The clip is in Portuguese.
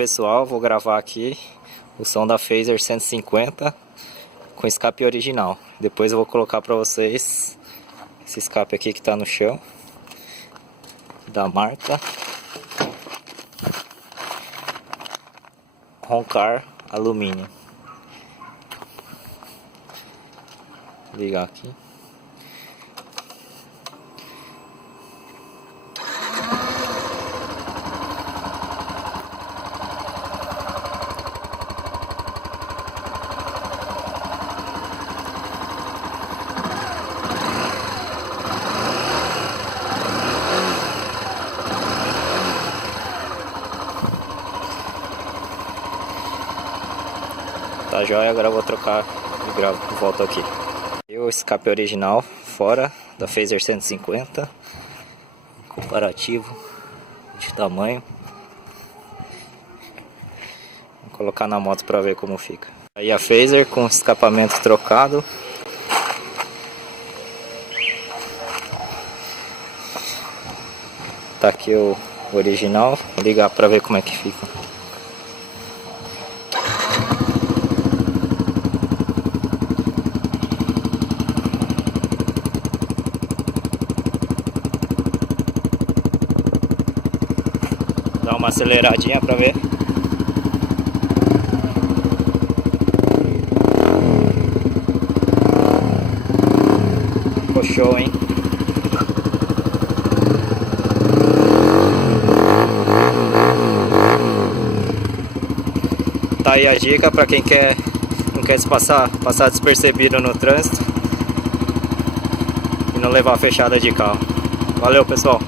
pessoal, vou gravar aqui o som da Phaser 150 com escape original. Depois eu vou colocar para vocês esse escape aqui que está no chão, da marca Roncar Alumínio. Vou ligar aqui. Tá joia, agora eu vou trocar e gravo, volto aqui. E o escape original fora da Phaser 150, comparativo de tamanho. Vou colocar na moto para ver como fica. Aí a Phaser com escapamento trocado. Tá aqui o original, vou ligar para ver como é que fica. Dá uma aceleradinha pra ver. Ficou show, hein? Tá aí a dica pra quem não quer passar despercebido no trânsito e não levar fechada de carro. Valeu, pessoal!